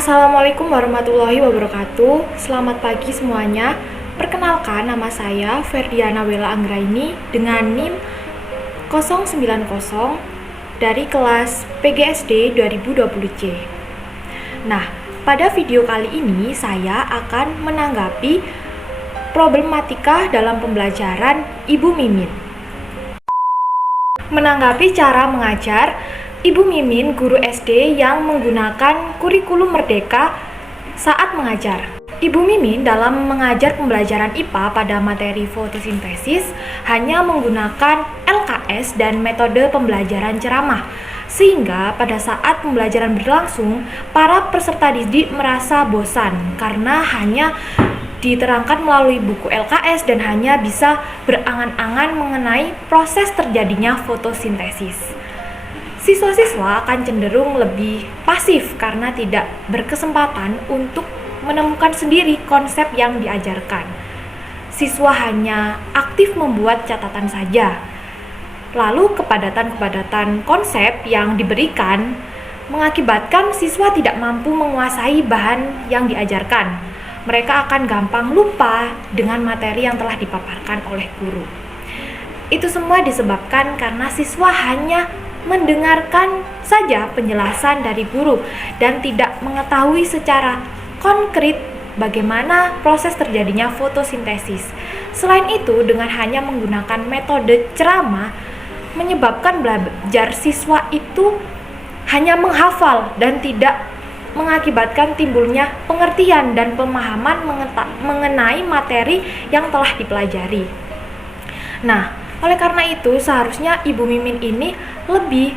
Assalamualaikum warahmatullahi wabarakatuh. Selamat pagi semuanya. Perkenalkan, nama saya Ferdiana Wela Anggraini dengan NIM 090 dari kelas PGSD 2020C. Nah, pada video kali ini saya akan menanggapi problematika dalam pembelajaran Ibu Mimin. Menanggapi cara mengajar Ibu Mimin, guru SD yang menggunakan kurikulum merdeka saat mengajar. Ibu Mimin dalam mengajar pembelajaran IPA pada materi fotosintesis hanya menggunakan LKS dan metode pembelajaran ceramah, sehingga pada saat pembelajaran berlangsung, para peserta didik merasa bosan karena hanya diterangkan melalui buku LKS dan hanya bisa berangan-angan mengenai proses terjadinya fotosintesis. Siswa-siswa akan cenderung lebih pasif karena tidak berkesempatan untuk menemukan sendiri konsep yang diajarkan. Siswa hanya aktif membuat catatan saja. Lalu kepadatan-kepadatan konsep yang diberikan mengakibatkan siswa tidak mampu menguasai bahan yang diajarkan. Mereka akan gampang lupa dengan materi yang telah dipaparkan oleh guru. Itu semua disebabkan karena siswa hanya mendengarkan saja penjelasan dari guru dan tidak mengetahui secara konkret bagaimana proses terjadinya fotosintesis. Selain itu, dengan hanya menggunakan metode ceramah menyebabkan belajar siswa itu hanya menghafal dan tidak mengakibatkan timbulnya pengertian dan pemahaman mengenai materi yang telah dipelajari. Nah, oleh karena itu, seharusnya Ibu Mimin ini lebih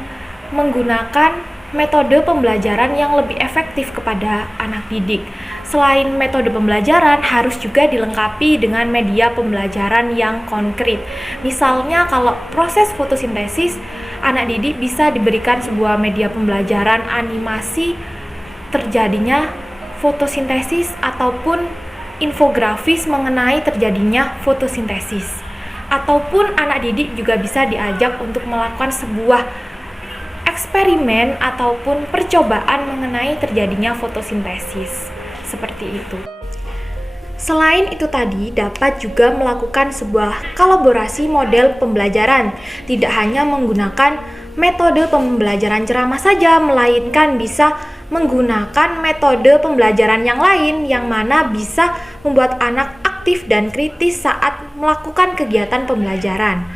menggunakan metode pembelajaran yang lebih efektif kepada anak didik. Selain metode pembelajaran, harus juga dilengkapi dengan media pembelajaran yang konkret. Misalnya, kalau proses fotosintesis, anak didik bisa diberikan sebuah media pembelajaran animasi terjadinya fotosintesis ataupun infografis mengenai terjadinya fotosintesis. Ataupun anak didik juga bisa diajak untuk melakukan sebuah eksperimen ataupun percobaan mengenai terjadinya fotosintesis. Seperti itu. Selain itu tadi, dapat juga melakukan sebuah kolaborasi model pembelajaran. Tidak hanya menggunakan metode pembelajaran ceramah saja, melainkan bisa menggunakan metode pembelajaran yang lain yang mana bisa membuat anak aktif dan kritis saat melakukan kegiatan pembelajaran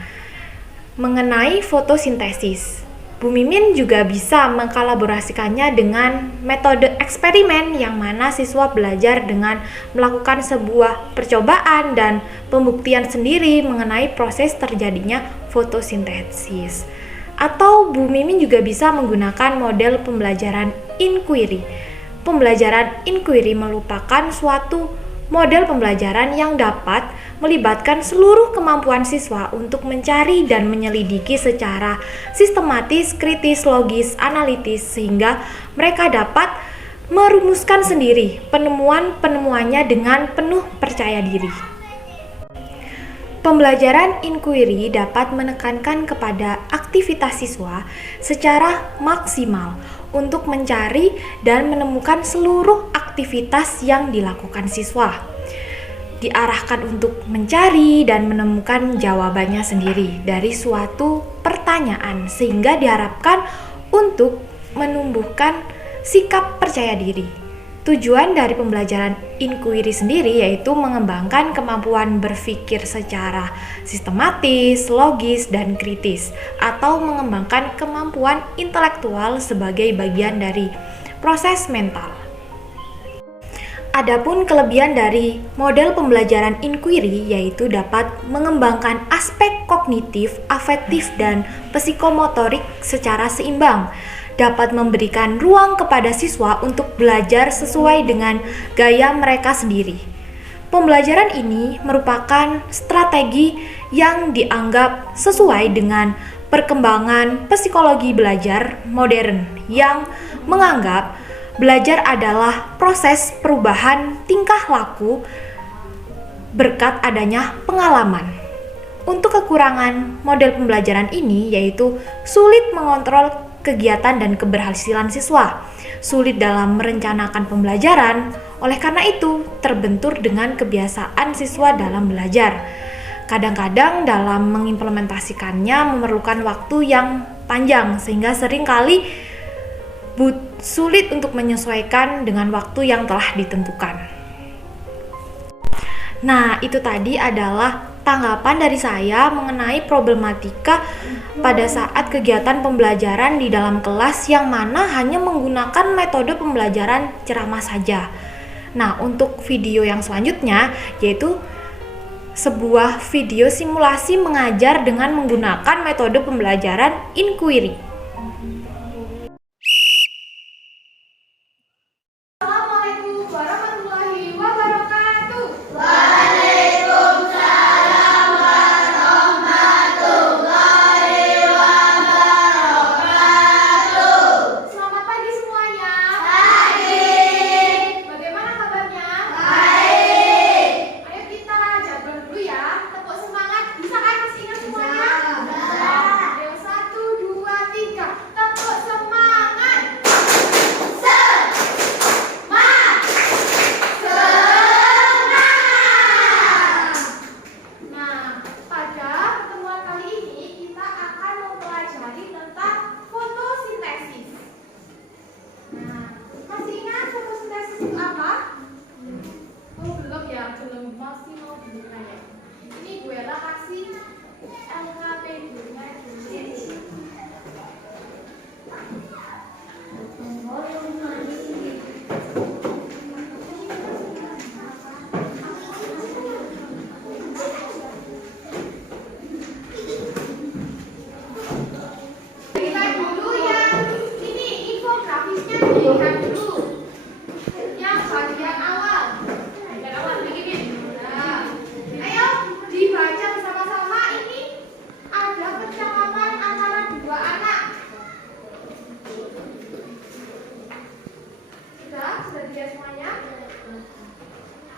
mengenai fotosintesis. Bu Mimin juga bisa mengkolaborasikannya dengan metode eksperimen yang mana siswa belajar dengan melakukan sebuah percobaan dan pembuktian sendiri mengenai proses terjadinya fotosintesis. Atau Bu Mimin juga bisa menggunakan model pembelajaran inquiry. Pembelajaran inquiry merupakan suatu model pembelajaran yang dapat melibatkan seluruh kemampuan siswa untuk mencari dan menyelidiki secara sistematis, kritis, logis, analitis, sehingga mereka dapat merumuskan sendiri penemuan-penemuannya dengan penuh percaya diri. Pembelajaran inquiry dapat menekankan kepada aktivitas siswa secara maksimal untuk mencari dan menemukan seluruh aktivitas yang dilakukan siswa. Diarahkan untuk mencari dan menemukan jawabannya sendiri dari suatu pertanyaan, sehingga diharapkan untuk menumbuhkan sikap percaya diri. Tujuan dari pembelajaran inquiry sendiri yaitu mengembangkan kemampuan berpikir secara sistematis, logis, dan kritis, atau mengembangkan kemampuan intelektual sebagai bagian dari proses mental. Adapun kelebihan dari model pembelajaran inquiry yaitu dapat mengembangkan aspek kognitif, afektif, dan psikomotorik secara seimbang, dapat memberikan ruang kepada siswa untuk belajar sesuai dengan gaya mereka sendiri. Pembelajaran ini merupakan strategi yang dianggap sesuai dengan perkembangan psikologi belajar modern yang menganggap belajar adalah proses perubahan tingkah laku berkat adanya pengalaman. Untuk kekurangan model pembelajaran ini yaitu sulit mengontrol kegiatan dan keberhasilan siswa, sulit dalam merencanakan pembelajaran. Oleh karena itu, terbentur dengan kebiasaan siswa dalam belajar. Kadang-kadang dalam mengimplementasikannya memerlukan waktu yang panjang, sehingga seringkali sulit untuk menyesuaikan dengan waktu yang telah ditentukan. Nah, itu tadi adalah tanggapan dari saya mengenai problematika pada saat kegiatan pembelajaran di dalam kelas yang mana hanya menggunakan metode pembelajaran ceramah saja. Nah, untuk video yang selanjutnya yaitu sebuah video simulasi mengajar dengan menggunakan metode pembelajaran inquiry. Assalamualaikum warahmatullahi wabarakatuh. Selamat pagi semuanya. Bagaimana kabarnya? Ayo kita jadwal dulu ya. Tepuk semangat. Bisa kan masih ingat semuanya? Ayo 1, 2, 3. Tepuk semangat. Nah, pada pertemuan kali ini kita akan mempelajari tentang fotosintesis. Nah, masih ingat fotosintesis itu apa? Oh, belum ya, belum, masih mau dibuka ya. Ini Bu Ella kasih LKPD-nya dulu. Dilihat dulu yang ini infografisnya dilihat dulu. Yang bagian awal. Bagian awal begini. Nah, ayo dibaca bersama-sama. Ini ada percakapan antara dua anak. Sudah dilihat semuanya?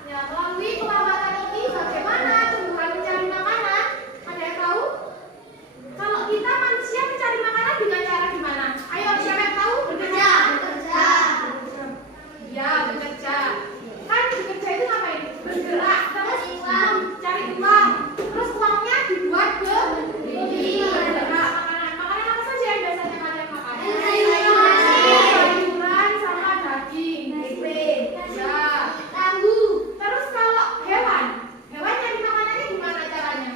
Ya, melalui pengamatan ini bagaimana tumbuhan mencari makanan? Ada yang tahu? Kalau kita manusia mencari makanan dengan cara gimana? Ayo, siapa yang tahu? Bekerja. Ya, bekerja. Kan bekerja itu ngapain? Bergerak, terus mencari uang. Terus uangnya dibuat beli. Bergerak, makanan. Makanan apa saja yang biasanya kalian makan? Sayuran sama daging. Ya. Terus kalau hewan nyari makanannya gimana caranya?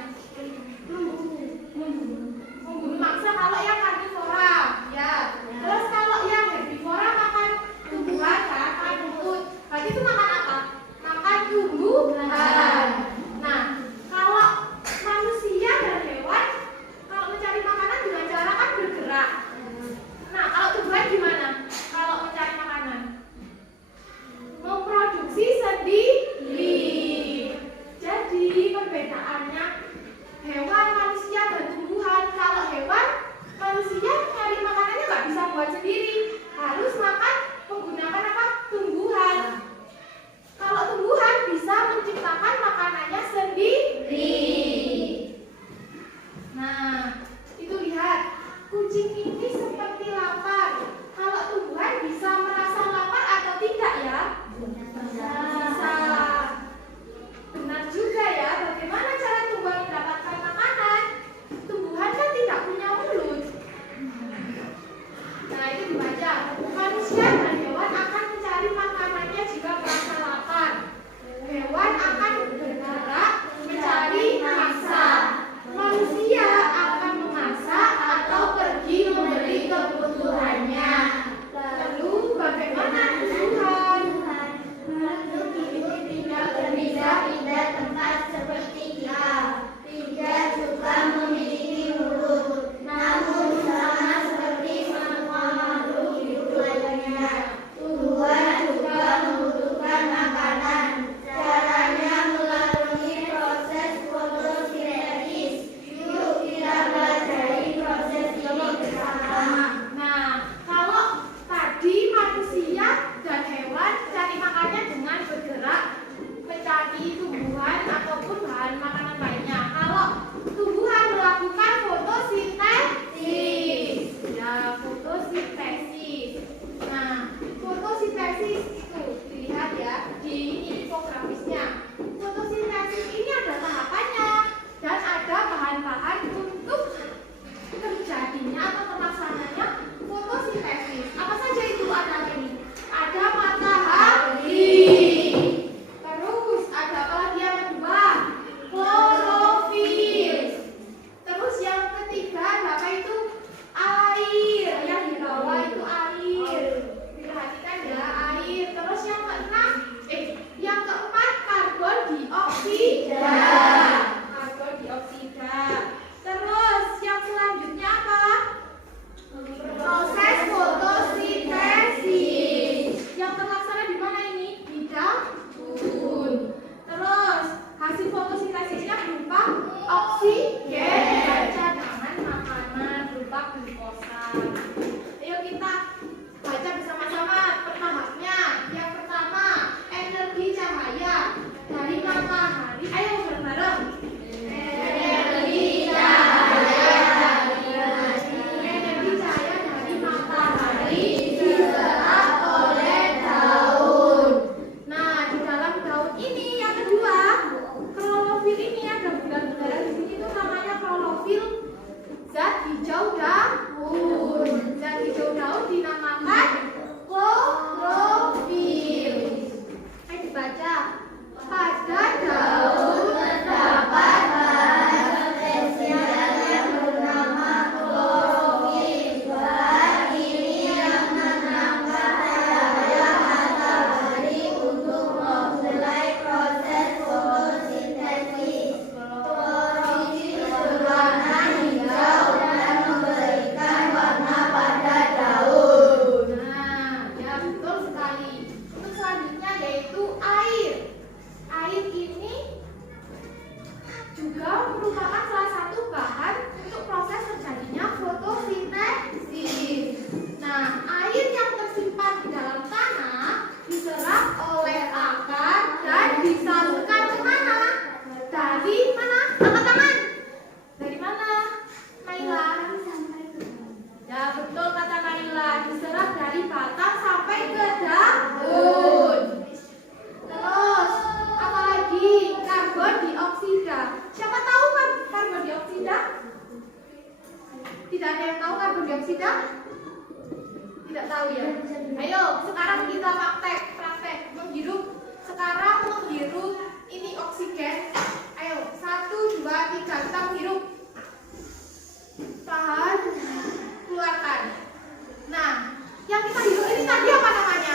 Memburu mangsa kalau yang karnivora, ya. Terus kalau yang herbivora makan tumbuhan, kan? Makan rumput. Berarti itu makan apa? Makan tumbuhan. Nah, kalau manusia dan hewan, kalau mencari makanan dengan cara kan bergerak. Nah, kalau tumbuhan gimana? Kalau mencari makanan, memproduksi sendiri. Jadi perbedaannya hewan, manusia, dan tumbuhan. Kalau hewan, manusia cari makanannya nggak bisa buat sendiri, harus makan menggunakan apa? Tumbuhan. Kalau tumbuhan bisa menciptakan makanannya sendiri. Nah, itu lihat, kucing ini seperti lapar. Kalau tumbuhan bisa merasa lapar atau tidak ya? Bisa. Benar juga ya, bagaimana cara tumbuhan mendapatkan makanan? Tumbuhan kan tidak punya mulut. Nah, itu dibaca. Manusia dan hewan akan mencari makanannya jika merasa lapar. Hewan akan bergerak mencari mangsa. Manusia akan memasak atau pergi membeli kebutuhannya. Lalu bagaimana tumbuhan? Tidak berpindah-pindah tempat seperti kita. Tidak juga memiliki mulut. Namun sama seperti semua makhluk hidup lainnya. Ayo kita baca bersama-sama pertahapnya. Yang pertama, energi cahaya dari matahari. Ayo bareng-bareng. Energi cahaya dari matahari diserap oleh daun. Nah, di dalam daun ini yang kedua, klorofil ini ada bulan-bulan di sini tuh namanya klorofil. Zat hijau daun. Zat hijau daun dinamakan klorofil. Ayo dibaca. Pada daun terdapat bahan spesial yang bernama klorofil. Bahan ini yang menangkap cahaya matahari untuk memulai proses fotosintesis. Klorofil berwarna hijau dan memberikan warna pada daun. Nah, ya betul sekali. Untuk selanjutnya yaitu air. Air ini juga merupakan salah satu bahan untuk proses terjadinya fotosintesis. Nah, air yang tersimpan di dalam tanah diserap oleh akar dan disalurkan kemana? Dari mana? Angkat tangan. Dari mana? Naila. Ya betul kata Naila, diserap dari batang sampai ke daun. Terus, apalagi karbon dioksida. Siapa tahu kan karbon dioksida? Tidak ada yang tahu karbon dioksida? Tidak tahu ya? Ayo, sekarang kita praktek menghirup. Sekarang menghirup ini oksigen. Ayo, 1, 2, 3, kita menghirup. Tahan, keluarkan. Nah, yang kita hirup ini tadi apa namanya?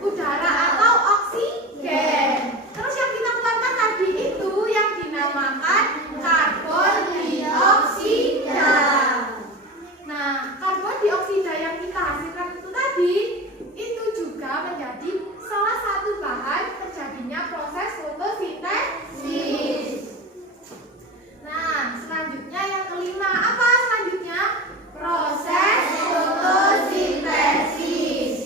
Udara atau oksigen. Terus yang kita keluarkan tadi itu yang dinamakan karbon dioksida. Nah, karbon dioksida yang kita hasilkan itu tadi itu juga menjadi salah satu bahan terjadinya proses fotosintesis. Nah, selanjutnya yang kelima, apa selanjutnya? Proses fotosintesis.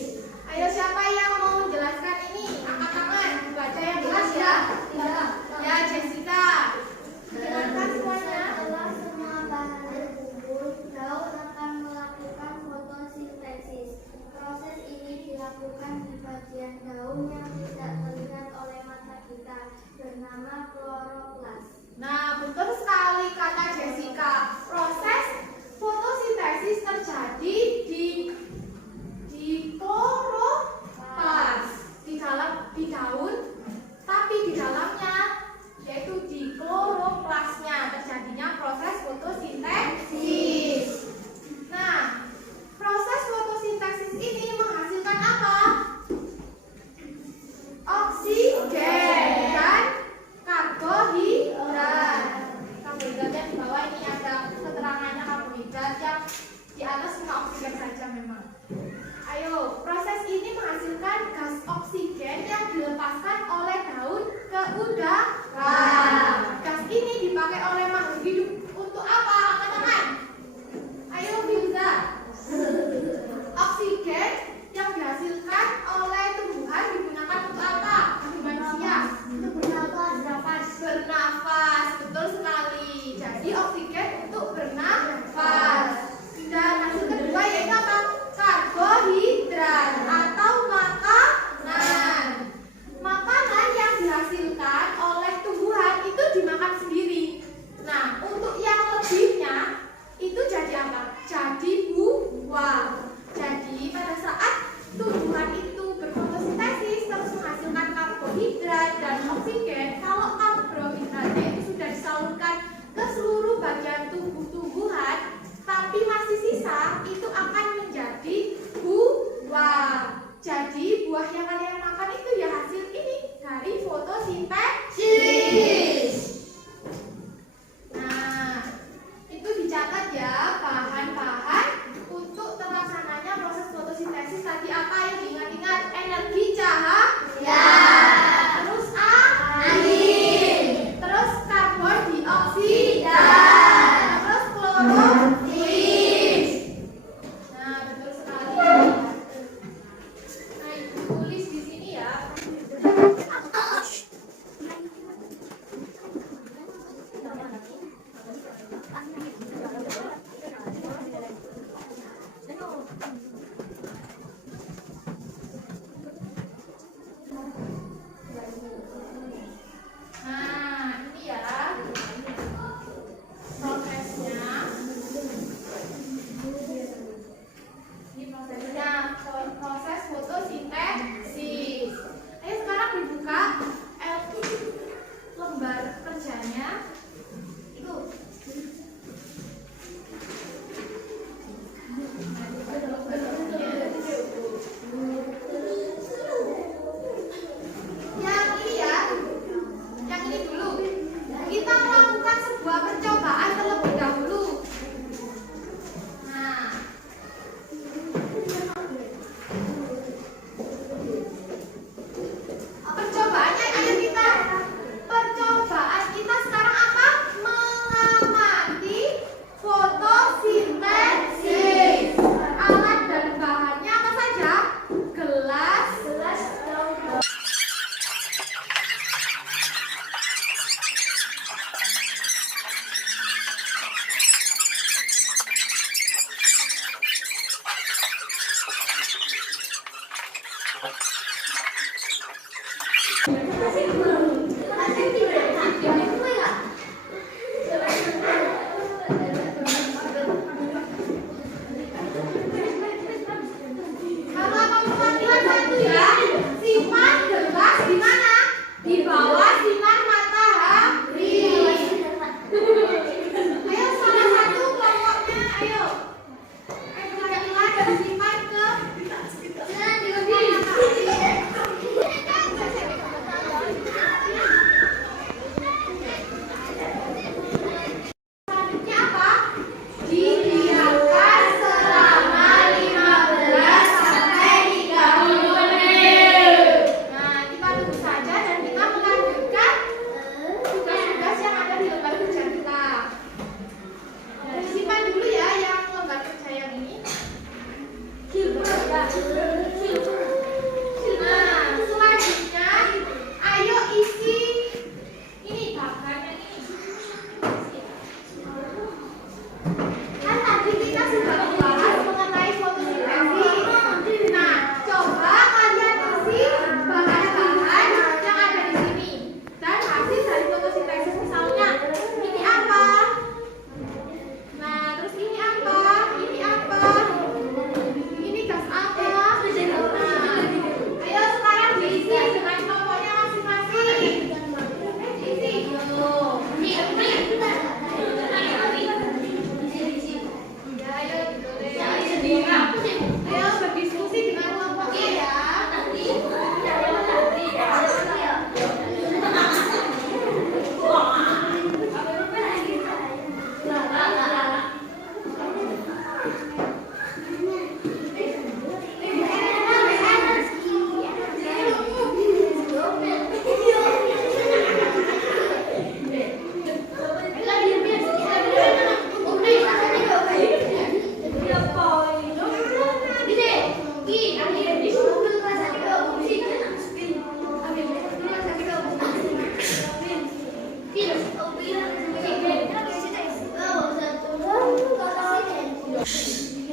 Ayo siapa yang mau menjelaskan ini? Angkat tangan, baca yang jelas ya. Ya, Jessica. Jelaskan semuanya. Setelah semua bahan terkumpul, daun akan melakukan fotosintesis. Proses ini dilakukan di bagian daun yang tidak terlihat oleh mata kita, bernama kloroplas. Nah, betul sekali kata Jessica. Proses fotosintesis terjadi di kloroplas, di daun, tapi di dalamnya yaitu di kloroplasnya terjadinya proses fotosintesis. Nah, proses fotosintesis ini menghasilkan apa? Oksigen dan karbohidrat. Karbohidratnya di bawah ini ada keterangannya, karbohidrat yang di atas cuma oksigen saja memang. Ayo, proses ini menghasilkan gas oksigen yang dilepaskan oleh daun ke udara. Gas ini dipakai oleh makhluk hidup untuk apa? Angkat tangan. Ayo, Filza. Oksigen yang dihasilkan oleh tumbuhan digunakan untuk apa? Bagi manusia. Bernafas, betul sekali. Jadi oksigen untuk bernafas. Dan hasil kedua yaitu apa? Karbohidrat atau makanan.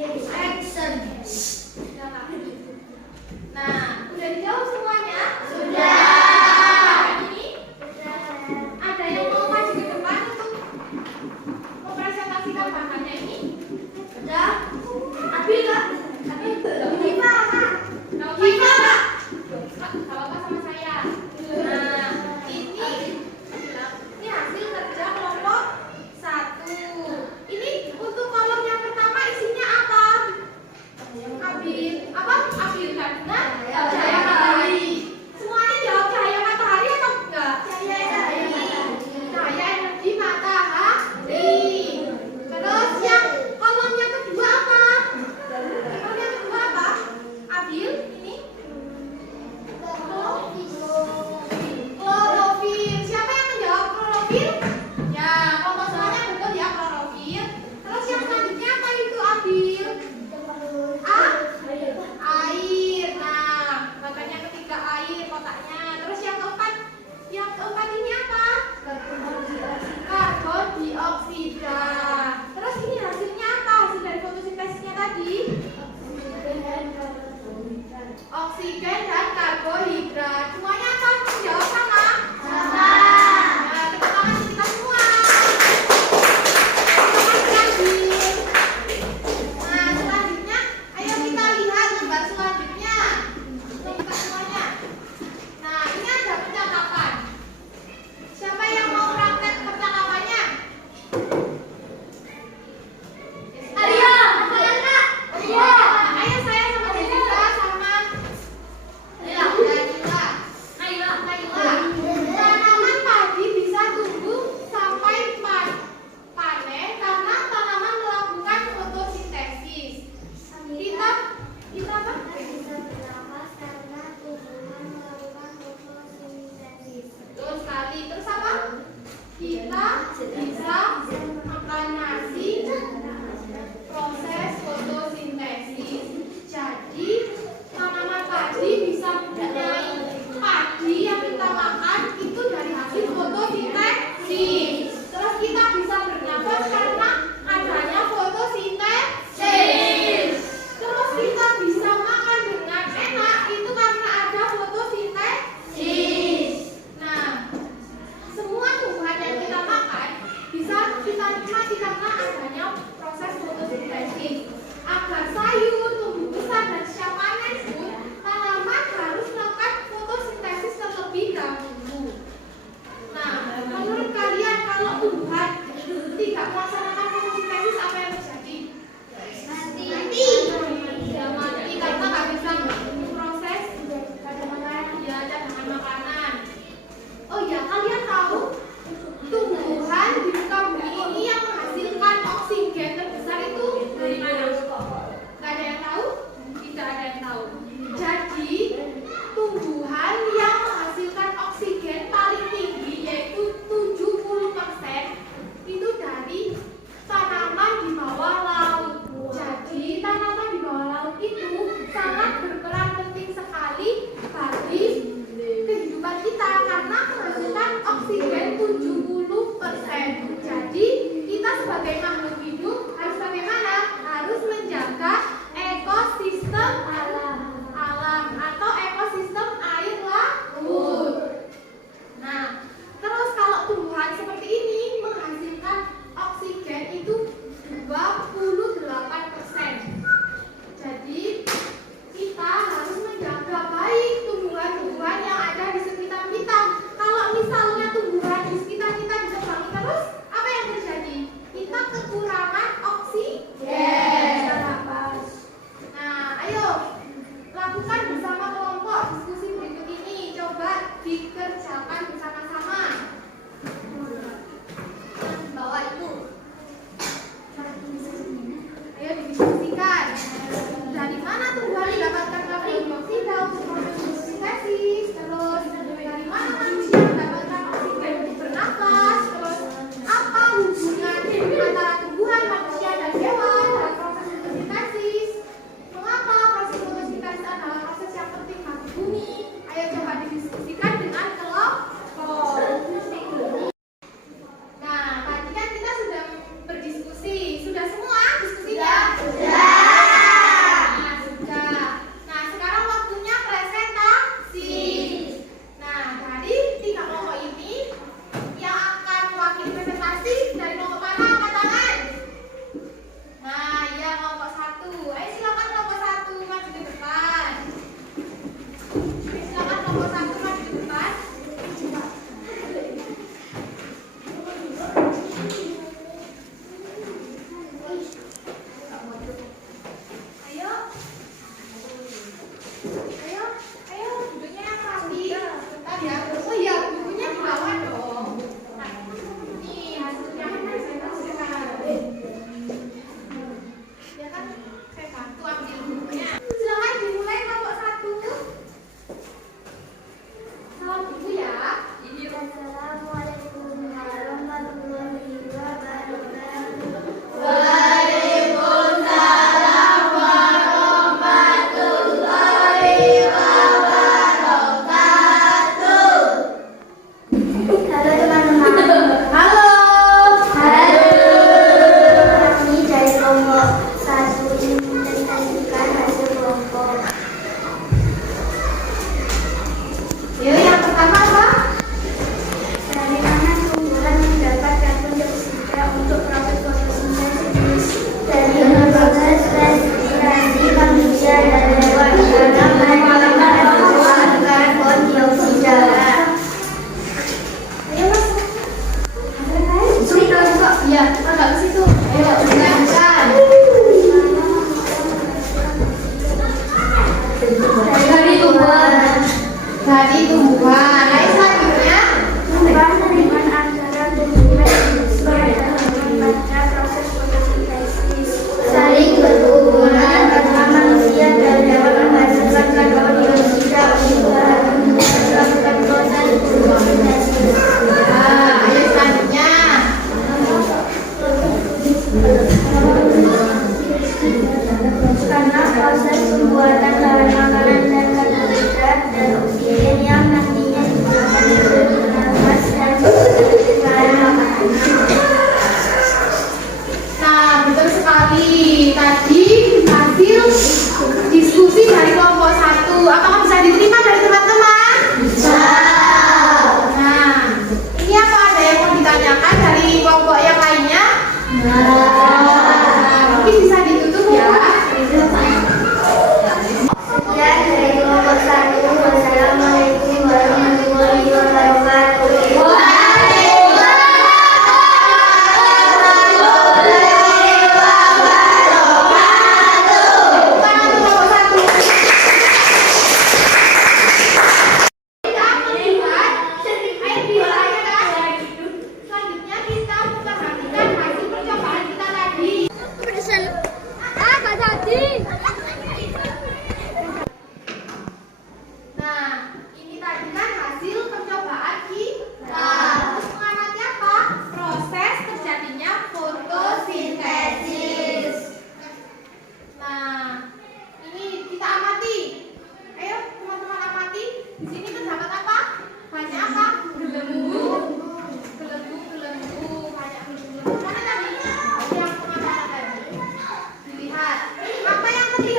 Action. Nah, udah dijawab semuanya? Sudah. Ini ada yang mau maju ke depan untuk mempresentasikan bahannya ini? Sudah. Abi Kak. Abi. Diva Kak. Kalau Diva Kak. kalau apa sama saya. Nah, ini hasil kerja kelompok 1. Ini untuk kolom yang pertama isinya apa? Apa?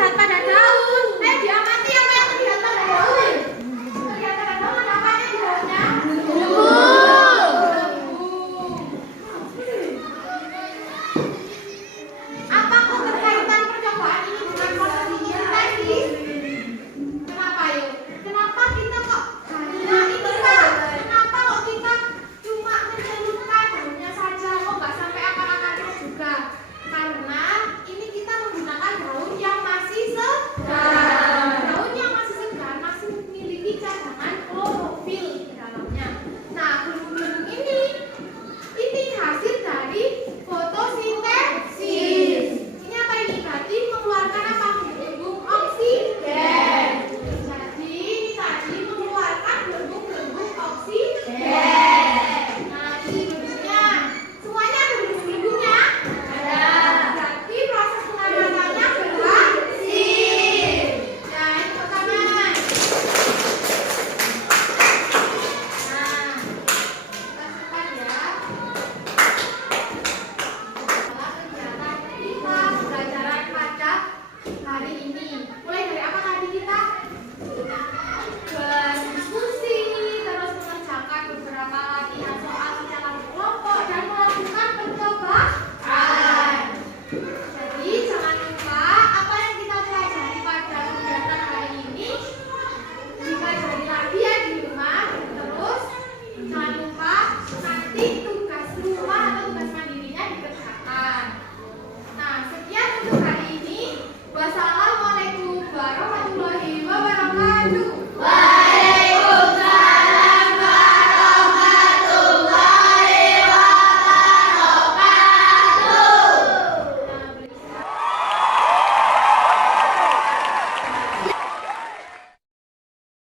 terlihat pada daun. Diamati apa yang terlihat pada daun? Terlihat pada daun ada apa nih di daunnya? Debu. Apa keterkaitan percobaan ini dengan proses fotosintesis? Kenapa yuk? Kenapa kita kok hanya ini Kak? Kenapa kok kita cuma mencelupkan daunnya saja? Kok nggak sampai akar-akarnya juga? Karena ini kita menggunakan daun yang masih segar. Daun yang masih segar masih memiliki cadangan klorofil di dalamnya. Nah, belum-belum ini hasil dari fotosintesis. Ini apa ini? Berarti mengeluarkan apa? Gelembung oksigen. Jadi ini tadi mengeluarkan gelembung-gelembung oksigen. Nah, ini gelembungnya. Semuanya ada gelembung-gelembungnya? Ada. Berarti proses pengamatannya berhasil. Nah, ini pertama. Nah, kita ya. Adalah kegiatan kita pembelajaran pada hari